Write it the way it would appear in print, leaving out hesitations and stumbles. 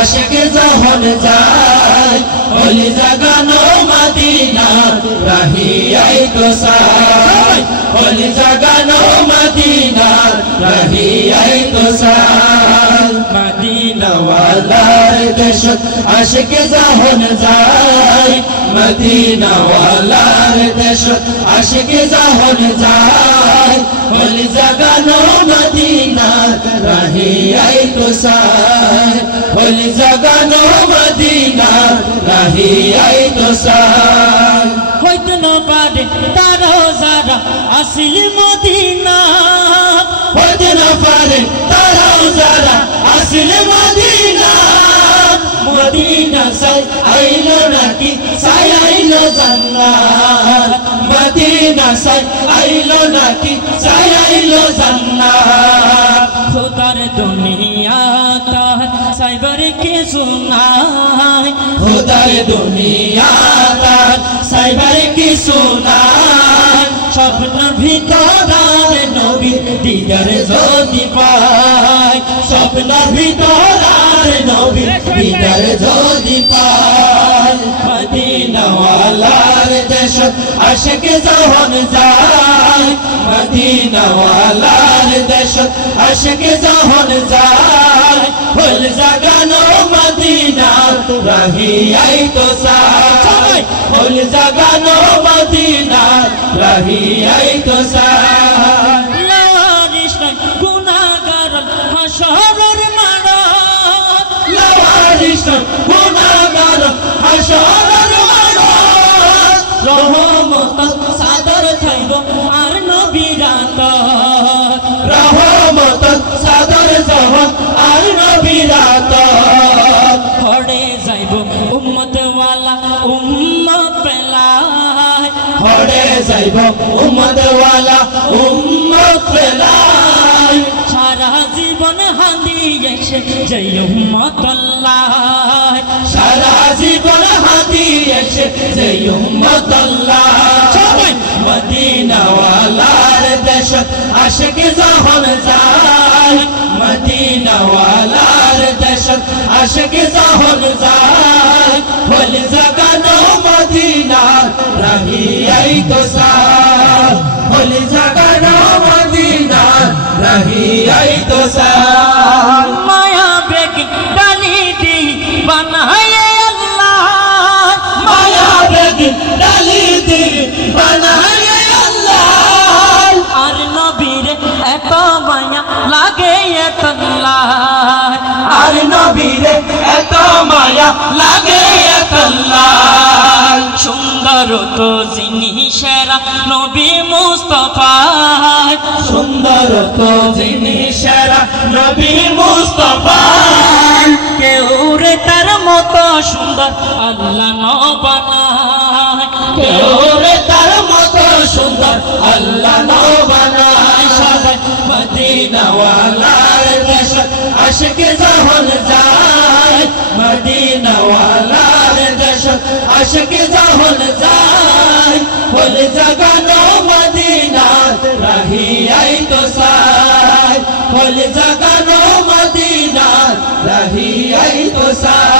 আশিক যখন যায় হলি জাগানো মদিনার রাহিয়াই তো সাই হলি জাগানো মদিনার রাহিয়াই তো সাই মদিনাওয়ালার দেশত আশিক যখন যায় মদিনাওয়ালার দেশত আশিক যখন যায় হলি জাগানো মদিনার রাহিয়াই তো সাই হলি জাগানো মদিনার রাহিয়াই তো সাই হইতো না পারে তারাও যারা আসিল মদিনা হইতো না পারে তারাও যারা আসিল মদিনা মদিনা সাই আইলো নাকি সাই আইলো জান্নাত মদিনা সাই আইলো নাকি সাই আইলো জান্নাত খোদার দুনিয়া তার সাইবার কে সুনাই খোদার দুনিয়া তার সাইবার কি সুনাই স্বপ্নের ভিতর নবী দিদার যদি পায় স্বপ্নের ভিতর নবী দিদার যদি পায় মদিনাওয়ালার দেশত আশিক যখন যায় মদিনাওয়ালার দেশত আশিক যখন যায় ফুল জাগানো মদিনার রাহিয়াই তো সাই ফুল জাগানো মদিনার রাহিয়াই তো সাই লাওয়ারিস নাই গুনাহগার হাসরের মাঠ লাওয়ারিস নাই গুনাহগার হাসরের মাঠ রহমত সাদর থাইব আর নবীরাত রহমত সাদর যখন আর নবীরাত হড়ে যাইব উম্মত ওয়ালা উম্মত পেলায় হড়ে যাইব উম্মত ওয়ালা উম্মত পেলায় সারা জীবন হাদিয়েছে যে উম্মত আল্লাহ সারা জীবন হাদিয়েছে যে উম্মত আল্লাহ মদিনাওয়ালার দেশত আশিক যখন যায় মদিনাওয়ালার দেশত আশিক যখন যায় হলি জাগানো মদিনার রাহিয়াই তো সাই হলি জাগানো মদিনার রাহিয়াই তো সাই মায়া বেগি ডালি দি বানায় আল্লাহ মায়া বেগি ডালি দি বানায় আল্লাহ আর নবীর এত মায়া লাগে এত আল্লাহ আর নবীরে এত মায়া লাগে এত আল্লাহ সুন্দর তো জিনিসেরা নবী মুস্তাফা সুন্দর তো জিনিসেরা নবী মুস্তাফা কেউ রে তার মতো সুন্দর আল্লাহ নবানায় কেউ রে তার মতো সুন্দর আল্লাহ নবানায় সবাই মদিনাওয়ালার দেশত আশিক যখন যায় মদিনাওয়ালার দেশত আশিক যখন যায় ফুল জাগানো মদিনার রাহিয়াই তো সাই ফুল জাগানো মদিনার রাহিয়াই তো সাই